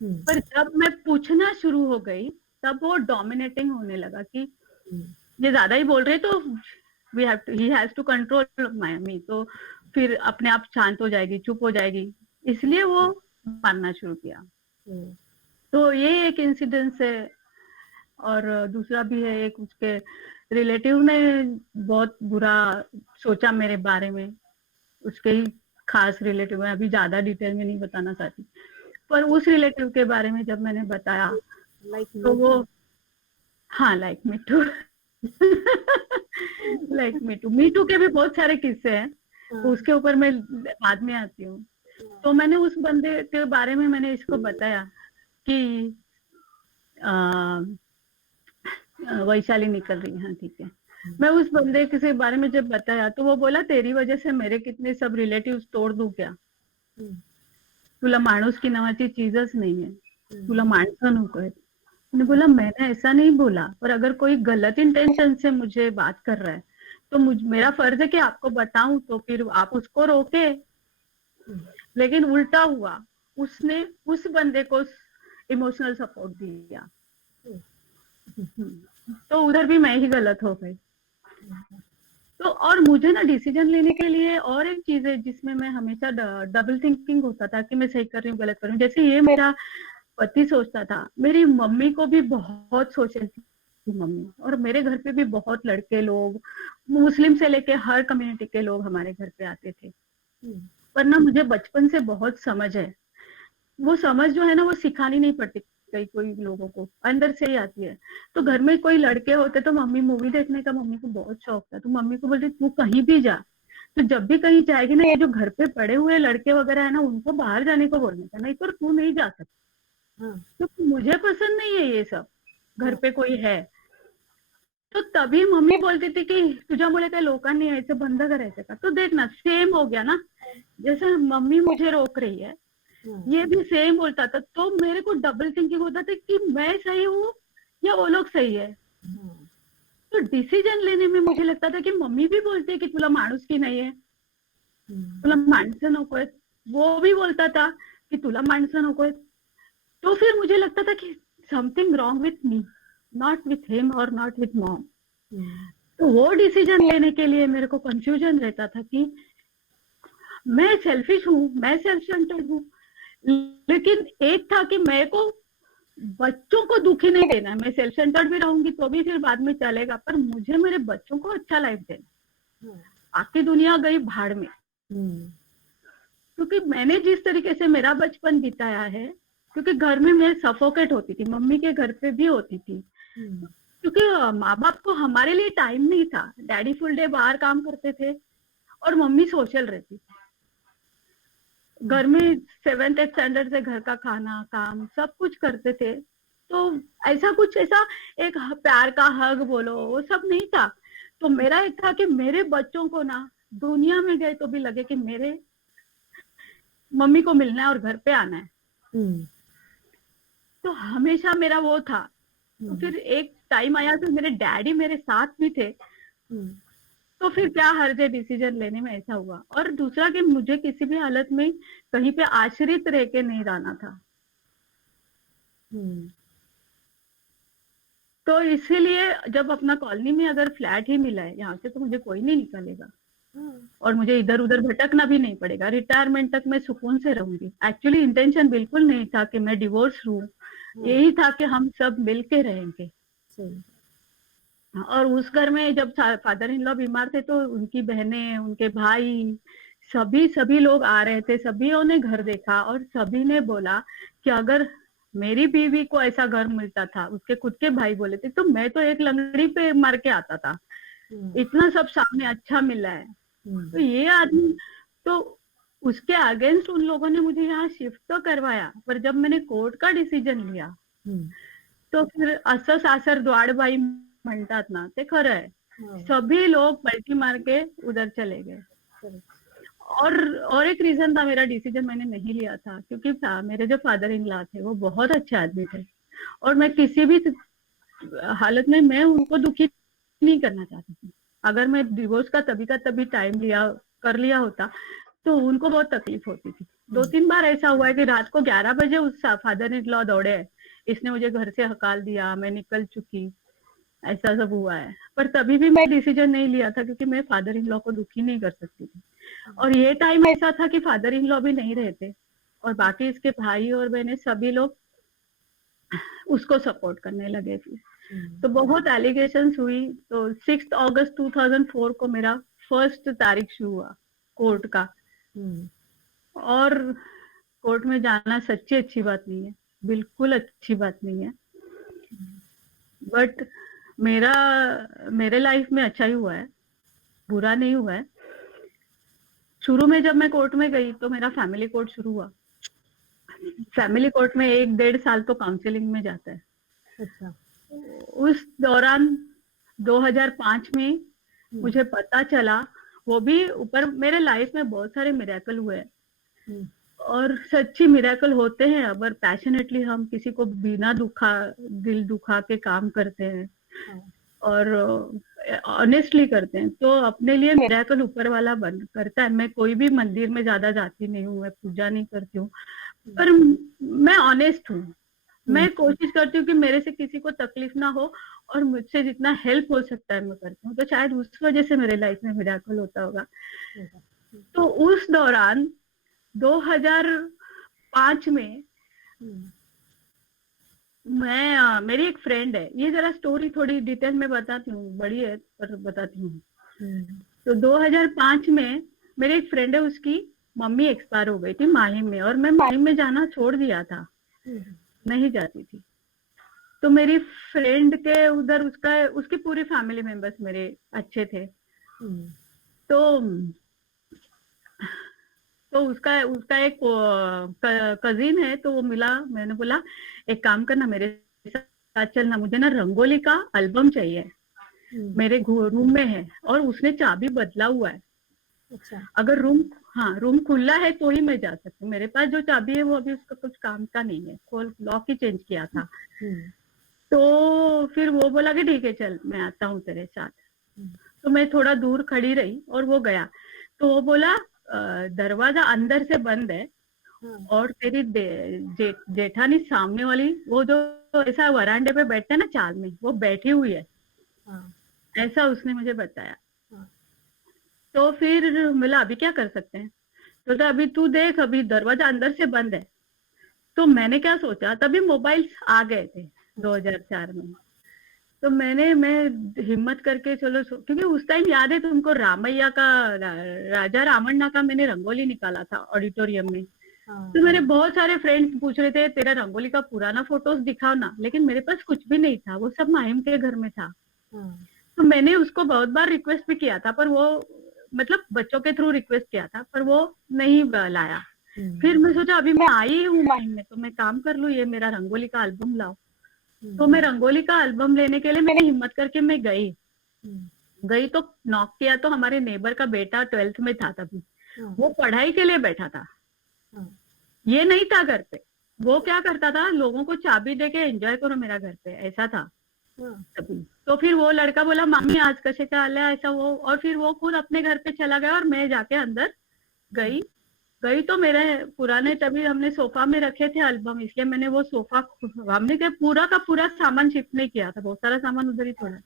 पर जब मैं पूछना शुरू हो गई तब वो डोमिनेटिंग होने लगा कि ये ज्यादा ही बोल रहे तो ही हैज टू कंट्रोल मी, तो फिर अपने आप शांत हो जाएगी, चुप हो जाएगी, इसलिए वो मारना शुरू किया। तो ये एक इंसिडेंस है। और दूसरा भी है, एक उसके रिलेटिव ने बहुत बुरा सोचा मेरे बारे में, उसके ही खास रिलेटिव है, अभी ज्यादा डिटेल में नहीं बताना चाहती, पर उस रिलेटिव के बारे में जब मैंने बताया तो वो, हाँ like me too like me too के भी बहुत सारे किस्से हैं, उसके ऊपर मैं बाद में आती हूँ। तो मैंने उस बंदे के बारे में मैंने इसको बताया कि वैशाली निकल रही है, ठीक है। मैं उस बंदे के बारे में जब बताया तो वो बोला तेरी वजह से मेरे कितने सब रिलेटिव्स तोड दूं क्या, तुला माणूस की नावाची चीजच नहीं है, तुला माणसं नको है। मैंने बोला मैंने ऐसा नहीं बोला, पर अगर कोई गलत इंटेंशन से मुझे बात कर रहा है तो मेरा फर्ज है कि आपको बताऊं, तो फिर आप उसको रोके। लेकिन उल्टा हुआ, उसने उस बंदे को इमोशनल सपोर्ट दिया, तो उधर भी मैं ही गलत हो गई। तो और मुझे ना डिसीजन लेने के लिए और एक चीज है जिसमें मैं हमेशा डबल थिंकिंग होता था कि मैं सही कर रही हूँ गलत कर रही हूँ। जैसे ये मेरा पति सोचता था, मेरी मम्मी को भी बहुत सोचल थी मम्मी, और मेरे घर पे भी बहुत लड़के लोग, मुस्लिम से लेके हर कम्युनिटी के लोग हमारे घर पे आते थे। पर ना मुझे बचपन से बहुत समझ है, वो समझ जो है ना वो सिखानी नहीं पड़ती, कई कोई लोगों को अंदर से ही आती है। तो घर में कोई लड़के होते तो मम्मी मूवी देखने का मम्मी को बहुत शौक था, तो मम्मी को बोलती तू कहीं भी जा, तो जब भी कहीं जाएगी ना, ये जो घर पे पड़े हुए लड़के वगैरह है ना उनको बाहर जाने को बोलने का, नहीं तो तू नहीं जा सकती, क्योंकि मुझे पसंद नहीं है ये सब, घर पे कोई है। तो तभी मम्मी बोलती थी की तुझ्यामुळे काही लोकांनी यायचं बंद करायचं का, तो देख ना सेम हो गया ना, जैसे मम्मी मुझे रोक रही है ये भी सेम बोलता था। तो मेरे को डबल थिंकिंग होता था कि मैं सही हूँ या वो लोग सही है। तो डिसीजन लेने में मुझे लगता था कि मम्मी भी बोलती है कि तुला माणूस की नहीं है, तुला माणसं नको आहेत, वो भी बोलता था कि तुला माणसं नको आहेत। तो फिर मुझे लगता था कि something wrong with me, not with him और नॉट विथ मॉम। तो वो डिसीजन लेने के लिए मेरे को कंफ्यूजन रहता था कि मैं सेल्फिश हूँ, मैं सेल्फ सेंटर्ड हूँ, लेकिन एक था कि मेरे को बच्चों को दुखी नहीं देना है। मैं सेल्फ सेंटर्ड भी रहूंगी तो भी फिर बाद में चलेगा, पर मुझे मेरे बच्चों को अच्छा लाइफ देना, बाकी दुनिया गई भाड़ में। क्योंकि मैंने जिस तरीके से मेरा बचपन बिताया है, क्योंकि घर में मैं सफोकेट होती थी, मम्मी के घर पे भी होती थी, क्योंकि माँ बाप को हमारे लिए टाइम नहीं था। डैडी फुल डे बाहर काम करते थे और मम्मी सोशल रहती थी। घर में 7th 8th स्टैंडर्ड से घर का खाना काम सब कुछ करते थे, तो ऐसा कुछ ऐसा एक प्यार का हग बोलो वो सब नहीं था। तो मेरा एक था कि मेरे बच्चों को ना दुनिया में गए तो भी लगे कि मेरे मम्मी को मिलना है और घर पे आना है। तो हमेशा मेरा वो था। तो फिर एक टाइम आया तो मेरे डैडी मेरे साथ भी थे, तो फिर क्या हर्ज है डिसीजन लेने में, ऐसा हुआ। और दूसरा कि मुझे किसी भी हालत में कहीं पे आश्रित रह के नहीं रहना था। तो इसीलिए जब अपना कॉलोनी में अगर फ्लैट ही मिला है यहाँ से तो मुझे कोई नहीं निकालेगा और मुझे इधर उधर भटकना भी नहीं पड़ेगा। रिटायरमेंट तक मैं सुकून से रहूंगी। एक्चुअली इंटेंशन बिल्कुल नहीं था कि मैं डिवोर्स लूं, यही था कि हम सब मिल के रहेंगे। और उस घर में जब फादर इन लॉ बीमार थे तो उनकी बहनें उनके भाई सभी लोग आ रहे थे, सभी ने घर देखा और सभी ने बोला कि अगर मेरी बीवी को ऐसा घर मिलता था, उसके खुद के भाई बोले थे, तो मैं तो एक लंगड़ी पे मार के आता था, इतना सब सामने अच्छा मिला है। तो ये आदमी, तो उसके अगेंस्ट उन लोगों ने मुझे यहाँ शिफ्ट तो करवाया, पर जब मैंने कोर्ट का डिसीजन लिया तो फिर असं सासर द्वाडबाई म्हणतात ना, ते खरं है। सभी लोग पलटी मार के उधर चले गए। और एक रीजन था मेरा डिसीजन मैंने नहीं लिया था, क्योंकि मेरे जो फादर इन लॉ थे वो बहुत अच्छे आदमी थे और मैं किसी भी हालत में मैं उनको दुखी नहीं करना चाहती थी। अगर मैं डिवोर्स का तभी टाइम लिया कर लिया होता तो उनको बहुत तकलीफ होती थी। 2-3 बार ऐसा हुआ है कि रात को 11 बजे उस फादर इन लॉ दौड़े हैं, इसने मुझे घर से हकाल दिया, मैं निकल चुकी, ऐसा सब हुआ है। पर तभी भी मैं डिसीजन नहीं लिया था क्योंकि मैं फादर इन लॉ को दुखी नहीं कर सकती थी। और ये टाइम ऐसा था कि फादर इन लॉ भी नहीं रहते और बाकी इसके भाई और बहनें सभी लोग उसको सपोर्ट करने लगे थे। तो बहुत एलिगेशंस हुई। तो 6 अगस्त 2004 को मेरा फर्स्ट तारीख शुरू हुआ कोर्ट का। और कोर्ट में जाना सच्ची अच्छी बात नहीं है, बिल्कुल अच्छी बात नहीं है। बट मेरे लाइफ में अच्छा ही हुआ है, बुरा नहीं हुआ है। शुरू में जब मैं कोर्ट में गई तो मेरा फैमिली कोर्ट शुरू हुआ। फैमिली कोर्ट में 1-1.5 साल तो काउंसलिंग में जाता है। अच्छा। उस दौरान 2005 में मुझे पता चला, वो भी ऊपर मेरे लाइफ में बहुत सारे मिरेकल हुए हैं और सच्ची मिरेकल होते हैं अगर पैशनेटली हम किसी को बिना दिल दुखा के काम करते हैं और ऑनेस्टली करते हैं तो अपने लिए मिरेकल ऊपर वाला बन करता है। मैं कोई भी मंदिर में ज्यादा जाती नहीं हूँ, मैं पूजा नहीं करती हूँ, पर मैं ऑनेस्ट हूँ। मैं कोशिश करती हूँ कि मेरे से किसी को तकलीफ ना हो और मुझसे जितना हेल्प हो सकता है मैं करती हूँ। तो शायद उस वजह से मेरे लाइफ में मिरेकल होता होगा। तो उस दौरान 2005 में मेरी एक फ्रेंड है, ये जरा स्टोरी थोड़ी डिटेल में बताती हूँ, बड़ी है पर बताती हूँ। तो 2005 में मेरी एक फ्रेंड है, उसकी मम्मी एक्सपायर हो गई थी माहिम में, और मैं माहिम में जाना छोड़ दिया था, नहीं जाती थी। तो मेरी फ्रेंड के उधर उसकी पूरी फैमिली मेंबर्स मेरे अच्छे थे। तो उसका एक कजिन है, तो वो मिला। मैंने बोला एक काम करना, मेरे साथ चलना, मुझे ना रंगोली का एल्बम चाहिए, मेरे रूम में है और उसने चाबी बदला हुआ है। अच्छा। अगर रूम खुला है तो ही मैं जा सकती हूँ, मेरे पास जो चाबी है वो अभी उसका कुछ काम का नहीं है, लॉक ही चेंज किया था। तो फिर वो बोला कि ठीक है चल मैं आता हूँ तेरे साथ। तो मैं थोड़ा दूर खड़ी रही और वो गया। तो वो बोला दरवाजा अंदर से बंद है और तेरी जेठानी सामने वाली, वो जो ऐसा वरांडे पे बैठते हैं ना चाल में, वो बैठी हुई है, ऐसा उसने मुझे बताया। तो फिर मिला अभी क्या कर सकते हैं, तो अभी तू देख, अभी दरवाजा अंदर से बंद है। तो मैंने क्या सोचा, तभी मोबाइल्स आ गए थे 2004 में। तो मैं हिम्मत करके चलो, क्योंकि उस टाइम याद है तुमको रामैया का राजा रामन्ना का मैंने रंगोली निकाला था ऑडिटोरियम में। तो मेरे बहुत सारे फ्रेंड्स पूछ रहे थे तेरा रंगोली का पुराना फोटोज दिखाओ ना, लेकिन मेरे पास कुछ भी नहीं था, वो सब माहिम के घर में था। तो मैंने उसको बहुत बार रिक्वेस्ट भी किया था, पर वो मतलब बच्चों के थ्रू रिक्वेस्ट किया था, पर वो नहीं लाया। फिर मैं सोचा अभी मैं आई हूँ माहिम में तो मैं काम कर लूँ, ये मेरा रंगोली का एल्बम लाओ। तो मैं रंगोली का एल्बम लेने के लिए मैंने हिम्मत करके मैं गई तो नॉक किया, तो हमारे नेबर का बेटा 12th में था तभी, वो पढ़ाई के लिए बैठा था, ये नहीं था घर पे। वो क्या करता था, लोगों को चाबी देके एंजॉय करो मेरा घर पे, ऐसा था तभी। तो फिर वो लड़का बोला मामी आज कसे का हाल है, ऐसा वो, और फिर वो खुद अपने घर पे चला गया और मैं जाके अंदर गई तो मेरे पुराने, तभी हमने सोफा में रखे थे एल्बम, इसलिए मैंने वो सोफा, हमने क्या पूरा का पूरा सामान शिफ्ट नहीं किया था, बहुत सारा सामान उधर ही छोड़ा।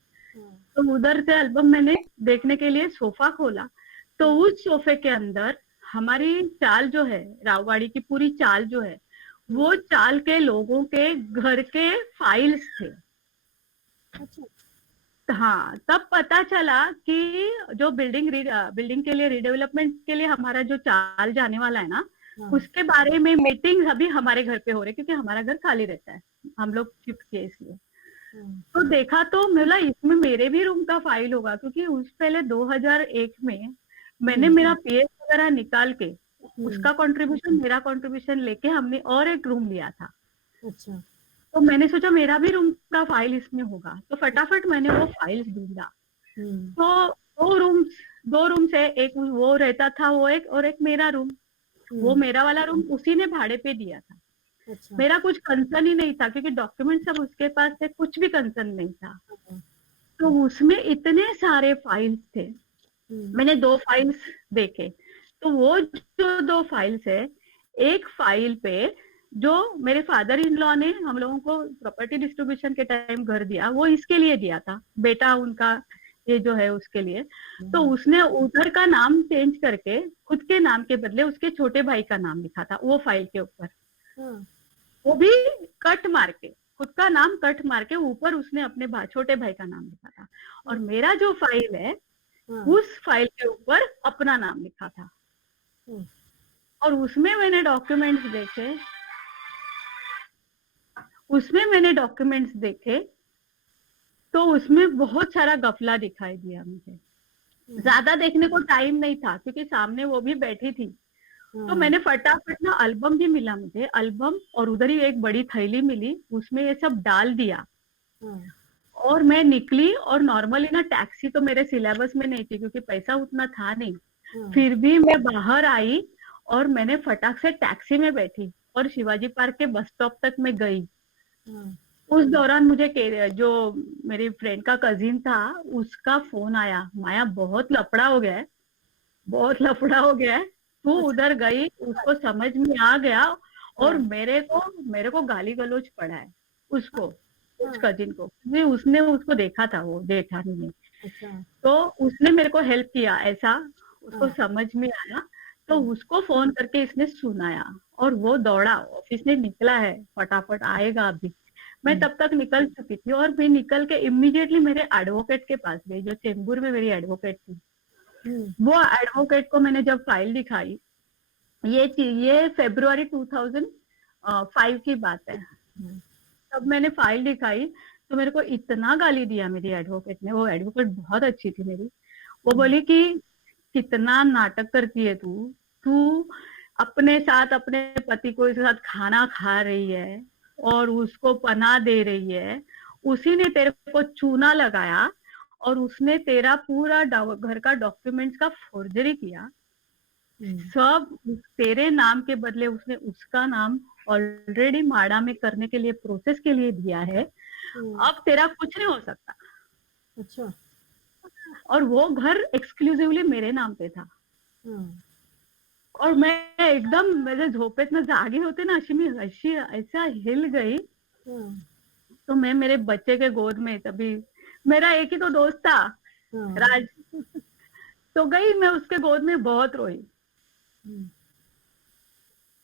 तो उधर से एल्बम मैंने देखने के लिए सोफा खोला, तो उस सोफे के अंदर हमारी चाल जो है, राववाड़ी की पूरी चाल जो है, वो चाल के लोगों के घर के फाइल्स थे। हाँ, तब पता चला कि जो बिल्डिंग के लिए रिडेवलपमेंट के लिए हमारा जो चाल जाने वाला है ना, उसके बारे में मीटिंग अभी हमारे घर पे हो रही है, क्योंकि हमारा घर खाली रहता है, हम लोग शिफ्ट किए इसलिए। तो देखा तो मिला इसमें मेरे भी रूम का फाइल होगा, क्योंकि उस पहले 2001 में मैंने मेरा पीएफ वगैरह निकाल के उसका कंट्रीब्यूशन, मेरा कंट्रीब्यूशन लेके हमने और एक रूम लिया था। अच्छा। तो मैंने सोचा मेरा भी रूम का फाइल इसमें होगा, तो फटाफट मैंने वो फाइल्स ढूंढा। तो दो रूम से एक वो रहता था, वो एक, और एक मेरा रूम, वो मेरा वाला रूम उसी ने भाड़े पे दिया था। अच्छा। मेरा कुछ कंसर्न ही नहीं था, क्योंकि डॉक्यूमेंट सब उसके पास थे, कुछ भी कंसर्न नहीं था। तो उसमें इतने सारे फाइल्स थे, मैंने 2 फाइल्स देखे। तो वो जो 2 फाइल्स है, एक फाइल पे जो मेरे फादर इन लॉ ने हम लोगों को प्रॉपर्टी डिस्ट्रीब्यूशन के टाइम घर दिया, वो इसके लिए दिया था, बेटा उनका ये जो है उसके लिए। तो उसने उधर का नाम चेंज करके खुद के नाम के बदले उसके छोटे भाई का नाम लिखा था वो फाइल के ऊपर। वो भी कट मार के, खुद का नाम कट मार के ऊपर उसने अपने छोटे भाई का नाम लिखा था। और मेरा जो फाइल है उस फाइल के ऊपर अपना नाम लिखा था। और उसमें मैंने डॉक्यूमेंट्स देखे तो उसमें बहुत सारा गफला दिखाई दिया मुझे। ज्यादा देखने को टाइम नहीं था क्योंकि सामने वो भी बैठी थी। तो मैंने फटाफट ना, एल्बम भी मिला मुझे, एल्बम और उधर ही एक बड़ी थैली मिली, उसमें ये सब डाल दिया। और मैं निकली। और नॉर्मली ना टैक्सी तो मेरे सिलेबस में नहीं थी क्योंकि पैसा उतना था नहीं। फिर भी मैं बाहर आई और मैंने फटाक से टैक्सी में बैठी और शिवाजी पार्क के बस स्टॉप तक मैं गई। उस दौरान मुझे जो मेरी फ्रेंड का कजिन था उसका फोन आया, माया बहुत लफड़ा हो गया है, बहुत लफड़ा हो गया है, तू उधर गई, उसको समझ में आ गया। और मेरे को गाली गलौज पड़ा है उसको, उस कजिन को, उसने उसको देखा था वो जेठानी ने। तो उसने मेरे को हेल्प किया, ऐसा उसको समझ में आया। तो उसको फोन करके इसने सुनाया और वो दौड़ा, ऑफिस में निकला है, फटाफट आएगा अभी। मैं तब तक निकल चुकी थी और मैं निकल के इमीडिएटली मेरे एडवोकेट के पास गई, जो चेंबूर में मेरी एडवोकेट थी। वो एडवोकेट को मैंने जब फाइल दिखाई, ये फरवरी 2005 की बात है, तब मैंने फाइल दिखाई तो मेरे को इतना गाली दिया मेरी एडवोकेट ने। वो एडवोकेट बहुत अच्छी थी मेरी। वो बोली कि कितना नाटक करती है तू अपने साथ अपने पति को साथ खाना खा रही है और उसको पनाह दे रही है, उसी ने तेरे को चूना लगाया और उसने तेरा पूरा घर का डॉक्यूमेंट्स का फोर्जरी किया, सब तेरे नाम के बदले उसने उसका नाम ऑलरेडी माड़ा में करने के लिए प्रोसेस के लिए दिया है। अब तेरा कुछ नहीं हो सकता। अच्छा। और वो घर एक्सक्लूसिवली मेरे नाम पे था। और मैं एकदम मेरे झोपेत में जागी होते ना, अशी मी अशी ऐसा हिल गई। तो मैं मेरे बच्चे के गोद में, तभी मेरा एक ही तो दोस्त था राज, तो गई मैं उसके गोद में, बहुत रोई।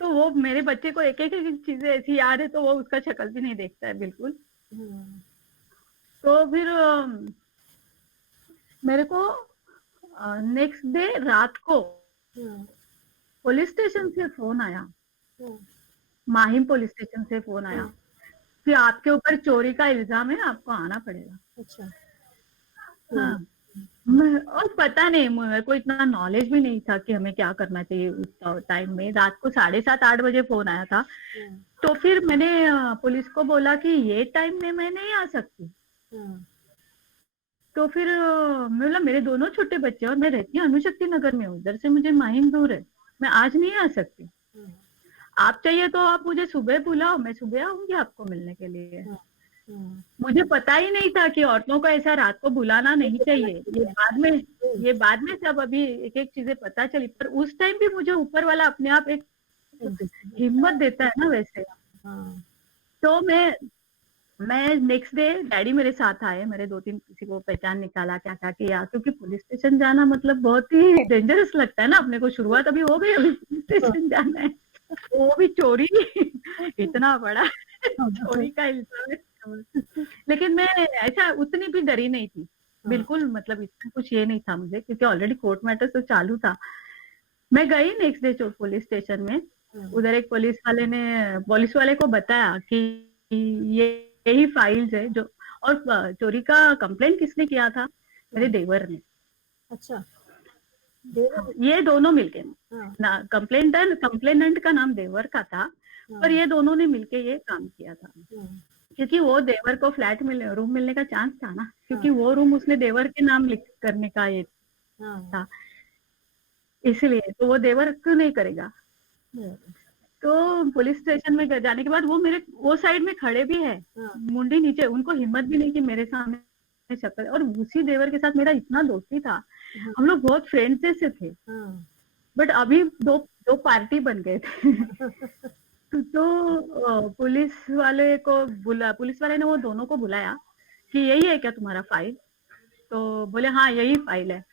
तो वो मेरे बच्चे को एक एक चीजें ऐसी याद है तो वो उसका शक्ल भी नहीं देखता है बिल्कुल। तो फिर मेरे को नेक्स्ट डे रात को पुलिस स्टेशन से फोन आया, माहिम पुलिस स्टेशन से फोन आया कि आपके ऊपर चोरी का इल्जाम है, आपको आना पड़ेगा। अच्छा। हाँ। और पता नहीं, मेरे को इतना नॉलेज भी नहीं था कि हमें क्या करना चाहिए उस टाइम में। रात को 7:30-8 बजे फोन आया था। तो फिर मैंने पुलिस को बोला कि ये टाइम में मैं नहीं आ सकती। तो फिर मैं बोला मेरे दोनों छोटे बच्चे और मैं रहती हूँ अनुशक्ति नगर में, उधर से मुझे माहिम दूर है, मैं आज नहीं आ सकती। आप चाहिए तो आप मुझे सुबह बुलाओ, मैं सुबह आऊंगी आपको मिलने के लिए। मुझे पता ही नहीं था कि औरतों को ऐसा रात को बुलाना नहीं चाहिए। ये बाद में सब अभी एक एक चीजें पता चली, पर उस टाइम भी मुझे ऊपर वाला अपने आप एक हिम्मत देता है ना वैसे। तो मैं नेक्स्ट डे, डैडी मेरे साथ आए, मेरे 2-3 किसी को पहचान निकाला, क्या क्या किया, क्योंकि पुलिस स्टेशन जाना मतलब बहुत ही डेंजरस लगता है ना अपने को। शुरुआत अभी हो गई, अभी पुलिस स्टेशन जाना है, वो भी चोरी इतना बड़ा चोरी का इल्जाम है। लेकिन मैं ऐसा उतनी भी डरी नहीं थी बिल्कुल, मतलब इतना कुछ ये नहीं था मुझे, क्योंकि ऑलरेडी कोर्ट मैटर तो चालू था। मैं गई नेक्स्ट डे पुलिस स्टेशन में। उधर एक पुलिस वाले को बताया कि यही फाइल्स है जो, और चोरी का कंप्लेंट किसने किया था, मेरे देवर ने। अच्छा। ये दोनों मिलके ना, कंप्लेनेंट का नाम देवर का था, पर ये दोनों ने मिलके ये काम किया था। क्योंकि वो देवर को रूम मिलने का चांस था ना, क्योंकि वो रूम उसने देवर के नाम लिख करने का ये था, इसलिए तो वो देवर क्यों नहीं करेगा। तो पुलिस स्टेशन में जाने के बाद वो साइड में खड़े भी है, मुंडी नीचे, उनको हिम्मत भी नहीं कि मेरे सामने शक्ल। और उसी देवर के साथ मेरा इतना दोस्ती था, हम लोग बहुत फ्रेंड्स जैसे थे। बट अभी तो पार्टी बन गए थे। तो पुलिस वाले ने वो दोनों को बुलाया कि यही है क्या तुम्हारा फाइल? तो बोले हाँ यही फाइल है।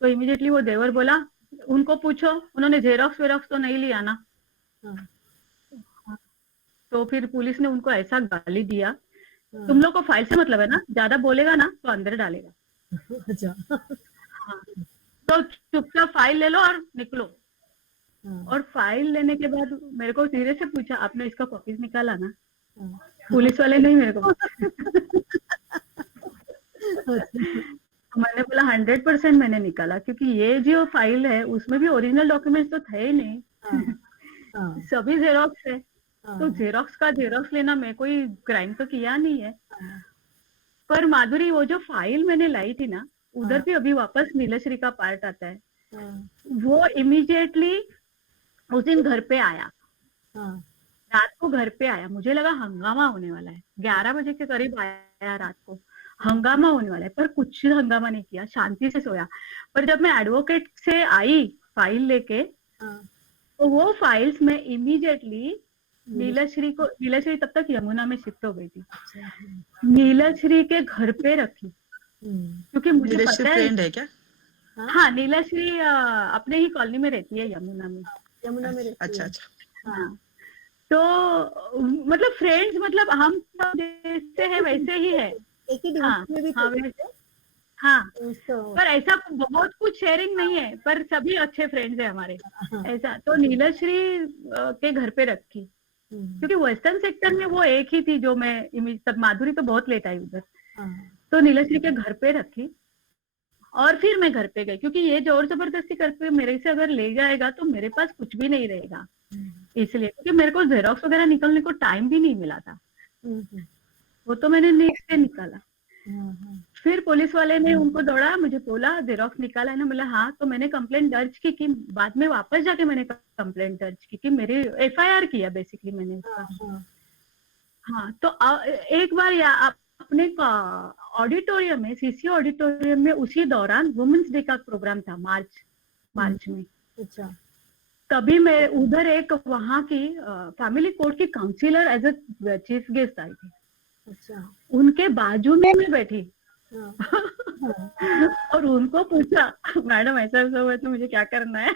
तो इमीडिएटली वो देवर बोला उनको पूछो, उन्होंने जेरोक्स वेरोक्स तो नहीं लिया ना। हाँ, तो फिर पुलिस ने उनको ऐसा गाली दिया, हाँ, तुम लोग को फाइल से मतलब है ना, ज्यादा बोलेगा ना तो अंदर डालेगा। अच्छा, हाँ, तो चुपचाप फाइल ले लो और निकलो। हाँ, और फाइल लेने के बाद मेरे को धीरे से पूछा आपने इसका कॉपीज निकाला ना? हाँ, पुलिस वाले नहीं मेरे को। अच्छा, मैंने बोला 100% मैंने निकाला, क्योंकि ये जो फाइल है उसमें भी ओरिजिनल डॉक्यूमेंट्स तो थे ही नहीं। हाँ, हाँ, सभी जेरोक्स है। तो हाँ, जेरोक्स का जेरोक्स लेना, मैं कोई क्राइम तो किया नहीं है। हाँ, पर माधुरी वो जो फाइल मैंने लाई थी ना, उधर हाँ, भी अभी वापस नीलश्री का पार्ट आता है। हाँ, वो इमीडिएटली उस दिन घर पे आया, हाँ, रात को घर पे आया, मुझे लगा हंगामा होने वाला है, 11 बजे के करीब आया रात को, हंगामा होने वाला है, पर कुछ हंगामा नहीं किया, शांति से सोया। पर जब मैं एडवोकेट से आई फाइल लेके, हाँ, तो वो फाइल्स में इमीडिएटली नीलम, नीलश्री तब तक यमुना में शिफ्ट हो गई थी, अच्छा, नीलश्री के घर पे रखी, हम्म, क्योंकि मुझे नीलश्री पता है। फ्रेंड है क्या? हाँ, हाँ, नीलश्री अपने ही कॉलोनी में रहती है, यमुना में। यमुना में रहती अच्छा है, अच्छा। हाँ, तो मतलब फ्रेंड्स, मतलब हम सब जैसे है वैसे ही है। एक ही हाँ डिवीजन में भी हाँ करते वैसे, थे, हाँ, उसको, पर ऐसा बहुत कुछ शेयरिंग नहीं है, पर सभी अच्छे फ्रेंड्स है हमारे। हाँ, ऐसा तो नीलश्री के घर पे रखी, क्योंकि वेस्टर्न सेक्टर में वो एक ही थी जो मैं तब माधुरी तो बहुत लेट आई उधर, हाँ, तो नीलश्री के घर पे रखी। और फिर मैं घर पे गई, क्योंकि ये जोर जबरदस्ती करके मेरे से अगर ले जाएगा तो मेरे पास कुछ भी नहीं रहेगा, इसलिए, क्योंकि मेरे को जेरोक्स वगैरह निकलने को टाइम भी नहीं मिला था, वो तो मैंने नेक्स्ट डे निकाला। हाँ, फिर पुलिस वाले ने उनको दौड़ा, मुझे बोला जेरोक्स निकाला है ना? बोला हाँ। तो मैंने कंप्लेंट दर्ज की कि बाद में वापस जाके मैंने कंप्लेंट दर्ज की कि मेरे एफआईआर किया बेसिकली मैंने उसका। हाँ, हाँ, तो एक बार अपने ऑडिटोरियम में, सीसी ऑडिटोरियम में, उसी दौरान वुमेन्स डे का प्रोग्राम था, मार्च में। अच्छा, तभी मैं उधर एक वहां की फैमिली कोर्ट की counsellor as a chief guest आई थी, अच्छा, उनके बाजू में मैं बैठी। हाँ, हाँ, और उनको पूछा मैडम ऐसा ऐसा हुआ है तो मुझे क्या करना है?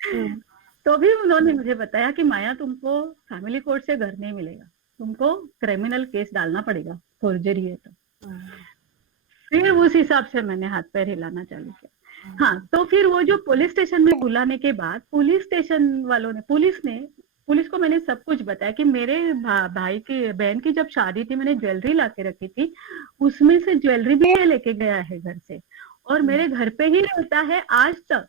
हाँ, तो भी उन्होंने मुझे बताया कि माया तुमको फैमिली कोर्ट से घर नहीं मिलेगा, तुमको क्रिमिनल केस डालना पड़ेगा, फोर्जरी है तो। हाँ, फिर उस हिसाब से मैंने हाथ पैर हिलाना चालू किया। हाँ, तो फिर वो जो पुलिस स्टेशन में बुलाने के बाद पुलिस स्टेशन वालों ने, पुलिस को मैंने सब कुछ बताया कि मेरे भाई की बहन की जब शादी थी मैंने ज्वेलरी ला के रखी थी, उसमें से ज्वेलरी भी ये लेके गया है घर से, और मेरे घर पे ही रहता है आज तक,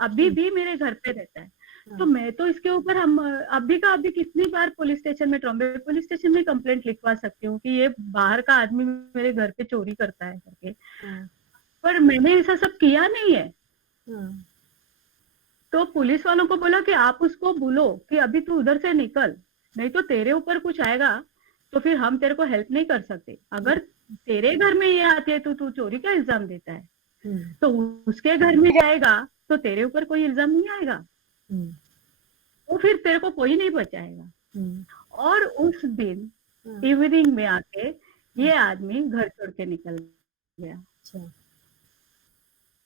अभी भी मेरे घर पे रहता है। तो मैं तो इसके ऊपर हम अभी का अभी कितनी बार पुलिस स्टेशन में, ट्रॉम्बे पुलिस स्टेशन में कंप्लेंट लिखवा सकती हूँ कि ये बाहर का आदमी मेरे घर पे चोरी करता है करके, पर मैंने ऐसा सब किया नहीं है। तो पुलिस वालों को बोला कि आप उसको बोलो कि अभी तू उधर से निकल, नहीं तो तेरे ऊपर कुछ आएगा तो फिर हम तेरे को हेल्प नहीं कर सकते। अगर तेरे घर में ये आती है तो तू चोरी का इल्जाम देता है, तो उसके घर में जाएगा तो तेरे ऊपर कोई इल्जाम नहीं आएगा, तो फिर तेरे को कोई नहीं बचाएगा। और उस दिन इवनिंग में आके ये आदमी घर छोड़ के निकल गया।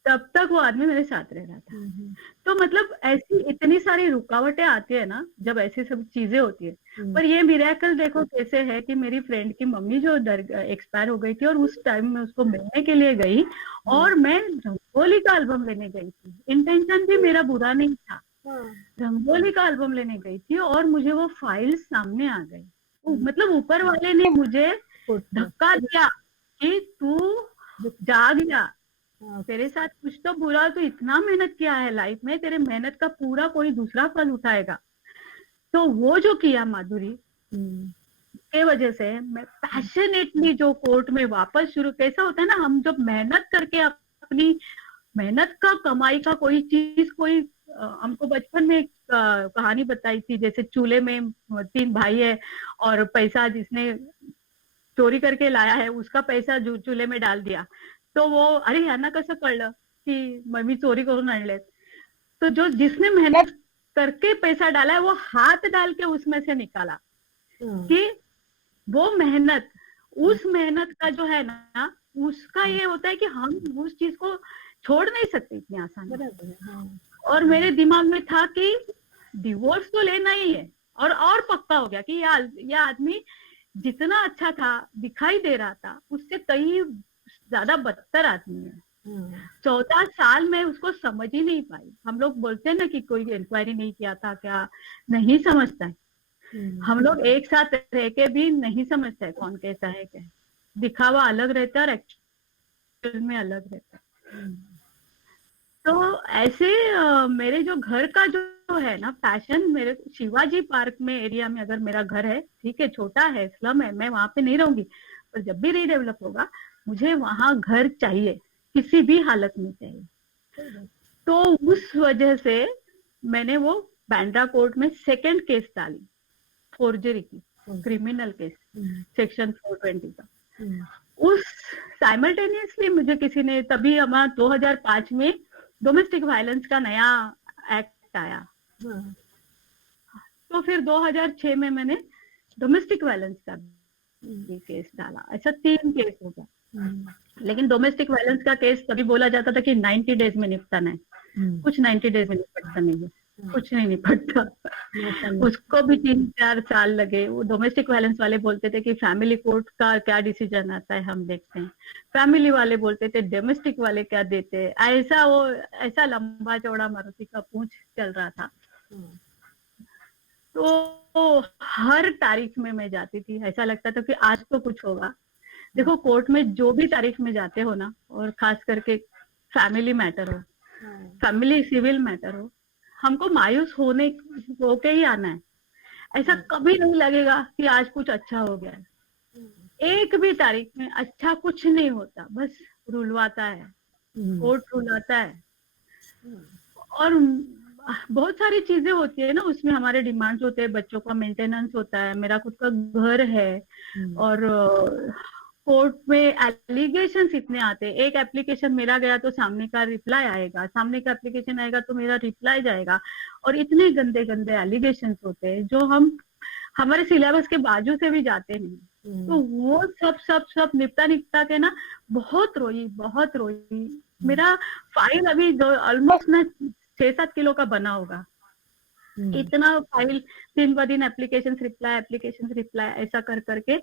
तब तक वो आदमी मेरे साथ रह रहा था। तो मतलब ऐसी इतनी सारी रुकावटें आती है ना जब ऐसी सब चीजें होती है। पर ये मिरेकल देखो कैसे है कि मेरी फ्रेंड की मम्मी जो एक्सपायर हो गई थी, और उस टाइम में उसको मिलने के लिए गई, और मैं रंगोली का एल्बम लेने गई थी, इंटेंशन भी मेरा बुरा नहीं था, रंगोली का एल्बम लेने गई थी, और मुझे वो फाइल सामने आ गई। मतलब ऊपर वाले ने मुझे धक्का दिया कि तू जाग जा, तेरे साथ कुछ तो बुरा, तो इतना मेहनत किया है लाइफ में, तेरे मेहनत का पूरा कोई दूसरा फल उठाएगा। तो वो जो किया माधुरी के वजह से मैं पैशनेटली जो कोर्ट में वापस शुरू, कैसा होता है ना, हम जब मेहनत करके अपनी मेहनत का कमाई का कोई चीज, कोई हमको बचपन में एक कहानी बताई थी, जैसे चूल्हे में 3 भाई है और पैसा जिसने चोरी करके लाया है उसका पैसा चूल्हे में डाल दिया, तो वो अरे यांना कसं कळलं की मी चोरी करून आणले, तो जो जिसने मेहनत करके पैसा डाला है वो हाथ डाल के उसमें से निकाला कि वो मेहनत, उस मेहनत का जो है ना, उसका ये होता है कि हम उस चीज को छोड़ नहीं सकते इतनी आसानी। बराबर है, हाँ। और मेरे दिमाग में था कि डिवोर्स तो लेना ही है, और पक्का हो गया कि ये आदमी जितना अच्छा था दिखाई दे रहा था उससे कहीं ज्यादा बदतर आदमी है। 14 साल में उसको समझ ही नहीं पाई। हम लोग बोलते हैं ना कि कोई इंक्वायरी नहीं किया था क्या, नहीं समझता है। हम लोग एक साथ रह के भी नहीं समझते है कौन कैसा है क्या। दिखावा अलग रहता है और एक्चुअल में अलग रहता है। तो ऐसे मेरे जो घर का जो है ना पैशन, मेरे शिवाजी पार्क में एरिया में अगर मेरा घर है, ठीक है छोटा है, स्लम है, मैं वहां पे नहीं रहूंगी, पर जब भी रीडेवलप होगा मुझे वहां घर चाहिए, किसी भी हालत में चाहिए। तो उस वजह से मैंने वो बांद्रा कोर्ट में सेकंड केस डाली, फोर्जरी की, क्रिमिनल केस, सेक्शन 420 का। उस साइमल्टेनियसली मुझे किसी ने, तभी हमारा 2005 में डोमेस्टिक वायलेंस का नया एक्ट आया, तो फिर 2006 में मैंने डोमेस्टिक वायलेंस का भी केस डाला। ऐसा 3 केस हो गया। लेकिन डोमेस्टिक वायलेंस का केस तभी बोला जाता था कि 90 डेज में निपटाना है, कुछ 90 डेज में निपटता नहीं है, कुछ नहीं निपटता। उसको भी 3-4 साल लगे। वो डोमेस्टिक वायलेंस वाले बोलते थे कि फैमिली कोर्ट का क्या डिसीजन आता है हम देखते हैं, फैमिली वाले बोलते थे डोमेस्टिक वाले क्या देते हैं, ऐसा लंबा चौड़ा मारुति का पूंछ चल रहा था। तो हर तारीख में मैं जाती थी, ऐसा लगता था कि आज तो कुछ होगा। देखो कोर्ट में जो भी तारीख में जाते हो ना, और खास करके फैमिली मैटर हो, फैमिली सिविल मैटर हो, हमको मायूस होके ही आना है। ऐसा कभी नहीं लगेगा कि आज कुछ अच्छा हो गया है। एक भी तारीख में अच्छा कुछ नहीं होता, बस रुलवाता है, कोर्ट रुलाता है। और बहुत सारी चीजें होती है ना उसमें, हमारे डिमांड्स होते हैं, बच्चों का मेंटेनेंस होता है, मेरा खुद का घर है, और कोर्ट में एलिगेशंस इतने आते हैं। एक एप्लीकेशन मेरा गया तो सामने का रिप्लाई आएगा, सामने का एप्लीकेशन आएगा तो मेरा रिप्लाई जाएगा, और इतने गंदे गंदे एलिगेशंस होते हैं जो हमारे सिलेबस के बाजू से भी जाते नहीं। तो वो सब निपटा के ना बहुत रोई। मेरा फाइल अभी ऑलमोस्ट ना 6-7 किलो का बना होगा, इतना फाइल, दिन ब दिन एप्लीकेशन रिप्लाई ऐसा कर करके।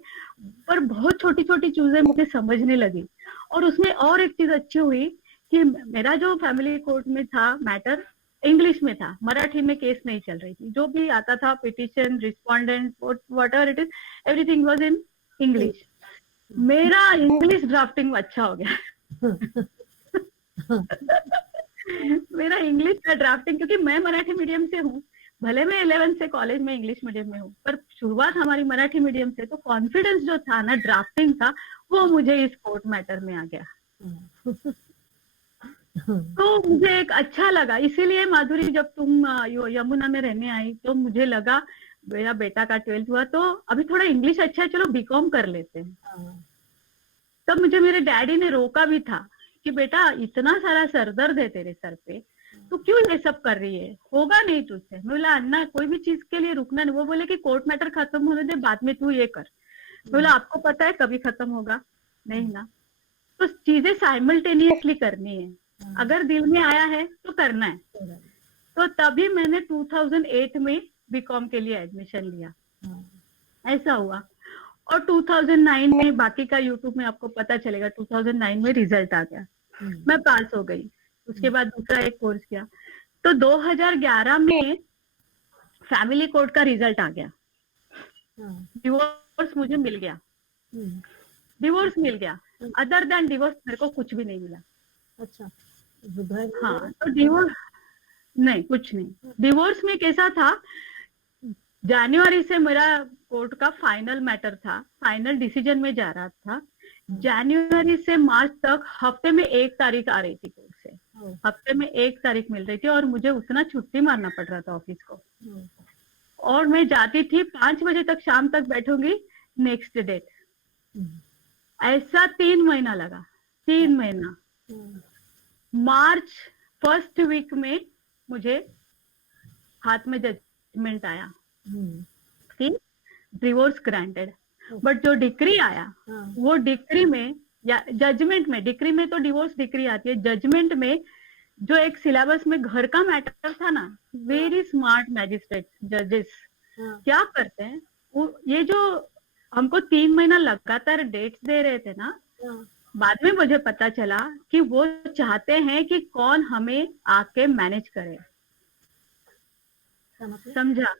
पर बहुत छोटी छोटी चीजें मुझे समझने लगी। और उसमें और एक चीज अच्छी हुई कि मेरा जो फैमिली कोर्ट में था मैटर, इंग्लिश में था, मराठी में केस नहीं चल रही थी। जो भी आता था petition, respondent, whatever it is, everything was in English. मेरा इंग्लिश ड्राफ्टिंग अच्छा हो गया। मेरा इंग्लिश का ड्राफ्टिंग, क्योंकि मैं मराठी मीडियम से हूँ, भले मैं 11th से कॉलेज में इंग्लिश मीडियम में हूँ, पर शुरुआत हमारी मराठी मीडियम से, तो कॉन्फिडेंस जो था ना, ड्राफ्टिंग था, वो मुझे इस कोर्ट मैटर में आ गया। तो मुझे एक अच्छा लगा। इसीलिए माधुरी, जब तुम यमुना में रहने आई तो मुझे लगा मेरा बेटा का 12th हुआ तो अभी थोड़ा इंग्लिश अच्छा है, चलो बीकॉम कर लेते हैं। तब मुझे मेरे डैडी ने रोका भी था कि बेटा इतना सारा सरदर्द है तेरे सर पे, तो क्यों ये सब कर रही है, होगा नहीं तुझसे। मैं बोला अन्ना कोई भी चीज के लिए रुकना नहीं। वो बोले कि कोर्ट मैटर खत्म होने दे, बाद में तू ये कर। बोला आपको पता है कभी खत्म होगा नहीं ना, तो चीजें साइमल्टेनियसली करनी है, अगर दिल में आया है तो करना है। तो तभी मैंने 2008 में बीकॉम के लिए एडमिशन लिया, ऐसा हुआ। और 2009 में, बाकी का यूट्यूब में आपको पता चलेगा, 2009 में रिजल्ट आ गया, मैं पास हो गई। उसके बाद दूसरा एक कोर्स किया, तो 2011 में फैमिली कोर्ट का रिजल्ट आ गया, डिवोर्स मुझे मिल गया, डिवोर्स मिल गया। अदर देन डिवोर्स मेरे को कुछ भी नहीं मिला। अच्छा, हाँ, तो डिवोर्स नहीं, कुछ नहीं। डिवोर्स में कैसा था, जनवरी से मेरा कोर्ट का फाइनल मैटर था, फाइनल डिसीजन में जा रहा था। जनवरी से मार्च तक हफ्ते में 1 तारीख आ रही थी कोर्ट से, हफ्ते में 1 तारीख मिल रही थी, और मुझे उतना छुट्टी मारना पड़ रहा था ऑफिस को। और मैं जाती थी 5 बजे तक, शाम तक बैठूंगी, नेक्स्ट डेट। ऐसा 3 महीना लगा, 3 महीना। मार्च फर्स्ट वीक में मुझे हाथ में जजमेंट आया हम्म, कि डिवोर्स ग्रांटेड, बट जो डिक्री आया हाँ, वो डिक्री में या जजमेंट में, डिक्री में तो डिवोर्स डिक्री आती है, जजमेंट में जो एक सिलेबस में घर का मैटर था ना, वेरी स्मार्ट मैजिस्ट्रेट जजेस हाँ, क्या करते हैं, ये जो हमको 3 महीना लगातार डेट्स दे रहे थे ना, हाँ, बाद में मुझे पता चला कि वो चाहते हैं कि कौन हमें आके मैनेज करे। क्या मतलब? समझा?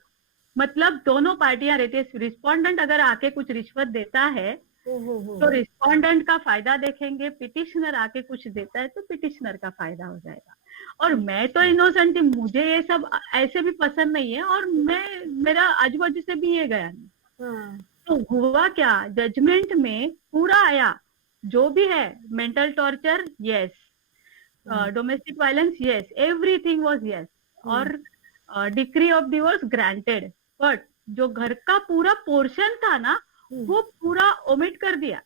मतलब दोनों पार्टियां रहती है, रिस्पोंडेंट अगर आके कुछ रिश्वत देता है हो, तो रिस्पोंडेंट का फायदा देखेंगे, पिटिशनर आके कुछ देता है तो पिटिशनर का फायदा हो जाएगा। और मैं तो इनोसेंट थी, मुझे ये सब ऐसे भी पसंद नहीं है, और मैं, मेरा आजू बाजू से भी ये गया नहीं। हाँ, तो हुआ क्या, जजमेंट में पूरा आया, जो भी है, mental torture yes, domestic violence yes, everything was yes, और decree of divorce granted, but जो घर का पूरा पोर्शन था ना वो पूरा ओमिट कर दिया,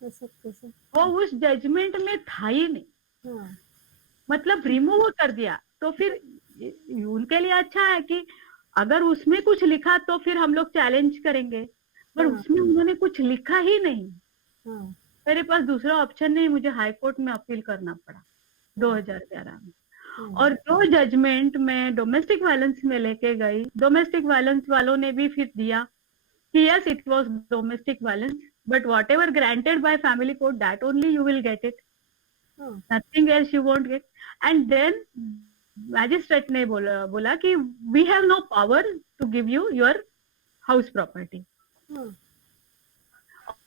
ऐसा कैसे? वो उस जजमेंट में था ही नहीं, हाँ, मतलब रिमूव कर दिया। तो फिर उनके लिए अच्छा है कि अगर उसमें कुछ लिखा तो फिर हम लोग चैलेंज करेंगे, पर हाँ, उसमें उन्होंने कुछ लिखा ही नहीं। हाँ, मेरे पास दूसरा ऑप्शन नहीं, मुझे हाई कोर्ट में अपील करना पड़ा 2011 में। और जो जजमेंट में डोमेस्टिक वायलेंस में लेके गई, डोमेस्टिक वायलेंस वालों ने भी फिर दिया कि yes it was domestic violence, but whatever granted by family court, that only you will get it, हाँ, nothing else you won't get. And then magistrate ने बोला कि we have no power to give you your house property. हाँ,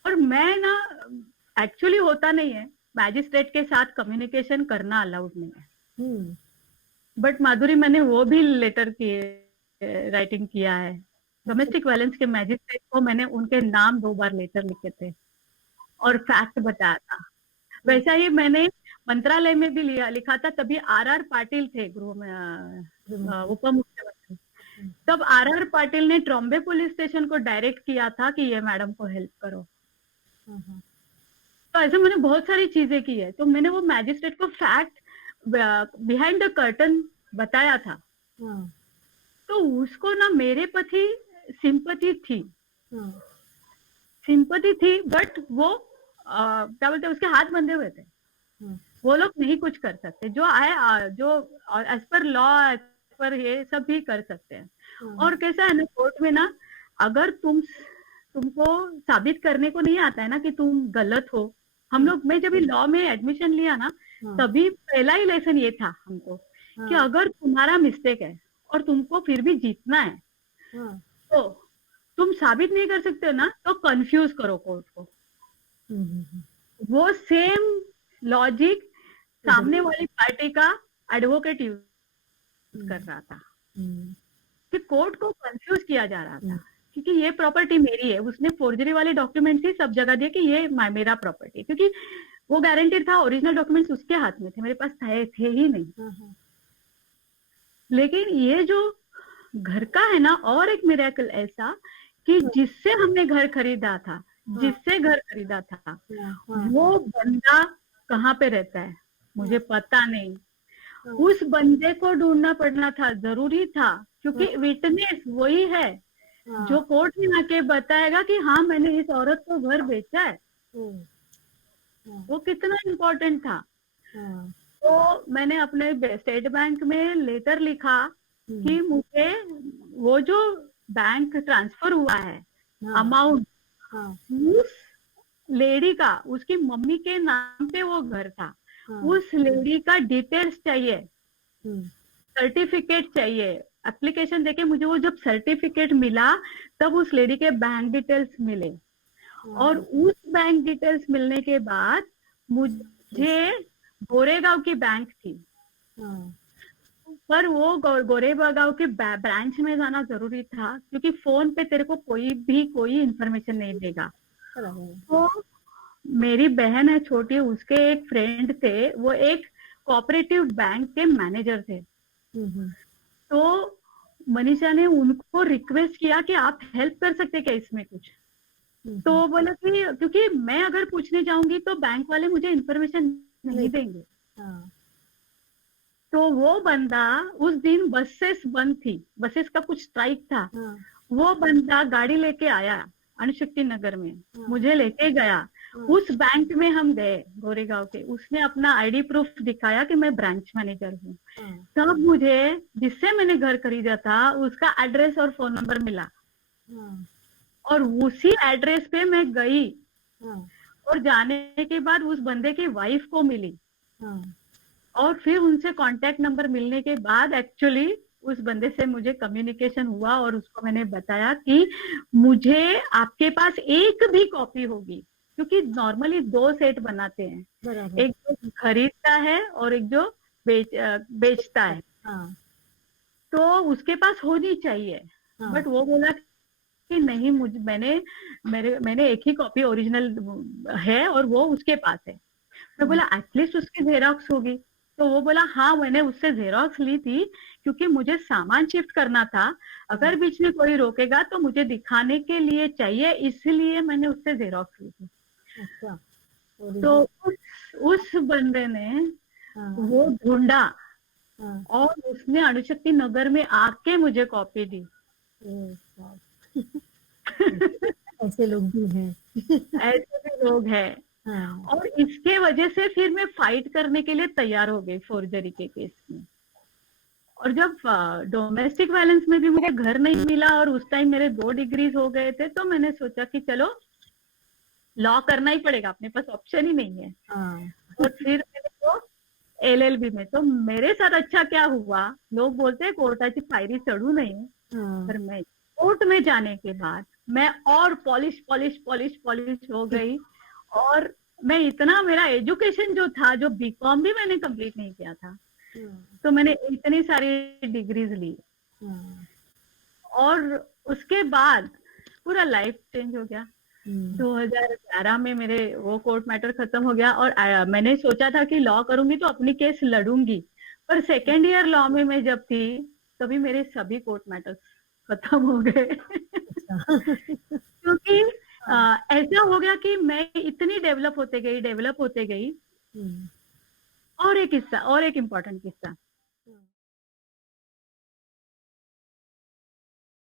और मैं ना, actually होता नहीं है, मैजिस्ट्रेट के साथ कम्युनिकेशन करना अलाउड नहीं है, हम्म, बट माधुरी मैंने वो भी लेटर किए, राइटिंग किया है, डोमेस्टिक वायलेंस के मैजिस्ट्रेट को मैंने उनके नाम 2 बार लेटर लिखे थे और फैक्ट बताया था। वैसा ही मैंने मंत्रालय में भी लिखा था, तभी आर पाटिल थे गृह में, उप मुख्यमंत्री, तब आर पाटिल ने ट्रॉम्बे पुलिस स्टेशन को डायरेक्ट किया था कि ये मैडम को हेल्प करो। हाँ, तो ऐसे मैंने बहुत सारी चीजें की है, तो मैंने वो मैजिस्ट्रेट को फैक्ट बिहाइंड द कर्टन बताया था, हाँ, तो उसको ना मेरे प्रति सिंपैथी थी, हाँ, सिंपैथी थी, बट वो क्या बोलते हैं, उसके हाथ बंधे हुए थे, हाँ, वो लोग नहीं कुछ कर सकते, जो आए जो as per law, as per ये सब भी कर सकते हैं। और कैसा है ना, कोर्ट में ना, अगर तुमको साबित करने को नहीं आता है ना कि तुम गलत हो, हम लोग, मैं जब लॉ में एडमिशन लिया ना, तभी पहला ही लेसन ये था हमको कि अगर तुम्हारा मिस्टेक है और तुमको फिर भी जीतना है, तो तुम साबित नहीं कर सकते हो ना, तो कंफ्यूज करो कोर्ट को। वो सेम लॉजिक सामने वाली पार्टी का एडवोकेट यूज कर रहा था, कि कोर्ट को कंफ्यूज किया जा रहा था, क्योंकि ये प्रॉपर्टी मेरी है, उसने फोर्जरी वाले डॉक्यूमेंट्स ही सब जगह दिए कि ये मेरा प्रॉपर्टी, क्योंकि वो गारंटीड था, ओरिजिनल डॉक्यूमेंट्स उसके हाथ में थे, मेरे पास थे ही नहीं। लेकिन ये जो घर का है ना, और एक मिरेकल ऐसा कि जिससे हमने घर खरीदा था, जिससे घर खरीदा था, वो बंदा कहाँ पे रहता है मुझे पता नहीं, उस बंदे को ढूंढना पड़ना था, जरूरी था, क्योंकि विटनेस वही है जो कोर्ट में आके बताएगा कि हाँ मैंने इस औरत को घर बेचा है। वो कितना इम्पोर्टेंट था। तो मैंने अपने स्टेट बैंक में लेटर लिखा कि मुझे वो जो बैंक ट्रांसफर हुआ है अमाउंट, उस लेडी का, उसकी मम्मी के नाम पे वो घर था, उस लेडी का डिटेल्स चाहिए, सर्टिफिकेट चाहिए। एप्लीकेशन देके मुझे वो जब सर्टिफिकेट मिला तब उस लेडी के बैंक डिटेल्स मिले, और उस बैंक डिटेल्स मिलने के बाद मुझे गोरेगांव की बैंक थी, पर वो गोरेगांव के ब्रांच में जाना जरूरी था, क्योंकि फोन पे तेरे को कोई इंफॉर्मेशन नहीं देगा। तो मेरी बहन है छोटी, उसके एक फ्रेंड थे, वो एक कोऑपरेटिव बैंक के मैनेजर थे, तो मनीषा ने उनको रिक्वेस्ट किया कि आप हेल्प कर सकते क्या इसमें कुछ, तो वो बोला कि क्योंकि मैं अगर पूछने जाऊंगी तो बैंक वाले मुझे इन्फॉर्मेशन नहीं देंगे। तो वो बंदा, उस दिन बसेस बंद थी, बसेस का कुछ स्ट्राइक था, हाँ, वो बंदा गाड़ी लेके आया अणुशक्ति नगर में, हाँ, मुझे लेके गया। हाँ, उस बैंक में हम गए गोरेगांव के, उसने अपना आईडी प्रूफ दिखाया कि मैं ब्रांच मैनेजर हूँ। हाँ, तब मुझे, जिससे मैंने घर खरीदा था, उसका एड्रेस और फोन नंबर मिला, हाँ, और उसी एड्रेस पे मैं गई, हाँ, और जाने के बाद उस बंदे की वाइफ को मिली, हाँ, और फिर उनसे कांटेक्ट नंबर मिलने के बाद एक्चुअली उस बंदे से मुझे कम्युनिकेशन हुआ, और उसको मैंने बताया कि मुझे आपके पास एक भी कॉपी होगी, क्योंकि नॉर्मली 2 सेट बनाते हैं, बराबर। एक जो खरीदता है और एक जो बेचता है, हाँ, तो उसके पास होनी चाहिए। हाँ, बट वो बोला कि नहीं, मुझे मैंने एक ही कॉपी ओरिजिनल है और वो उसके पास है। मैं बोला एटलीस्ट उसकी जेरोक्स होगी। तो वो बोला हाँ, मैंने उससे जेरोक्स ली थी, क्योंकि मुझे सामान शिफ्ट करना था, अगर बीच में कोई रोकेगा तो मुझे दिखाने के लिए चाहिए, इसलिए मैंने उससे जेरोक्स ली थी। अच्छा, तो ओरिजिनल। उस बंदे ने हाँ, वो ढूंढा, हाँ, और उसने अणुशक्ति नगर में आके मुझे कॉपी दी। ओ बाप, ऐसे लोग भी हैं। ऐसे भी लोग हैं। हाँ, और इसके वजह से फिर मैं फाइट करने के लिए तैयार हो गई फोर्जरी के केस में। और जब डोमेस्टिक वायलेंस में भी मुझे घर नहीं मिला, और उस टाइम मेरे 2 डिग्रीज हो गए थे, तो मैंने सोचा कि चलो लॉ करना ही पड़ेगा, अपने पास ऑप्शन ही नहीं है। हाँ, और फिर मैंने तो एलएलबी में, तो मेरे साथ अच्छा क्या हुआ, लोग बोलते हैं कोर्टाची पायरी चढ़ू नहीं, हाँ, पर मैं कोर्ट में जाने के बाद मैं और पॉलिश पॉलिश पॉलिश पॉलिश हो गई। और मैं इतना, मेरा एजुकेशन जो था, जो बीकॉम भी मैंने कंप्लीट नहीं किया था, हाँ, तो मैंने इतनी सारी डिग्रीज ली, हाँ, और उसके बाद पूरा लाइफ चेंज हो गया। हम्म, 2011 में मेरे वो कोर्ट मैटर खत्म हो गया, और मैंने सोचा था कि लॉ करूंगी तो अपनी केस लड़ूंगी, पर सेकेंड ईयर लॉ में मैं जब थी, तभी मेरे सभी कोर्ट मैटर्स खत्म हो गए। अच्छा। क्योंकि हाँ, ऐसा हो गया कि मैं इतनी डेवलप होते गई, डेवलप होते गई। हम्म, और एक किस्सा, और एक इम्पोर्टेंट किस्सा,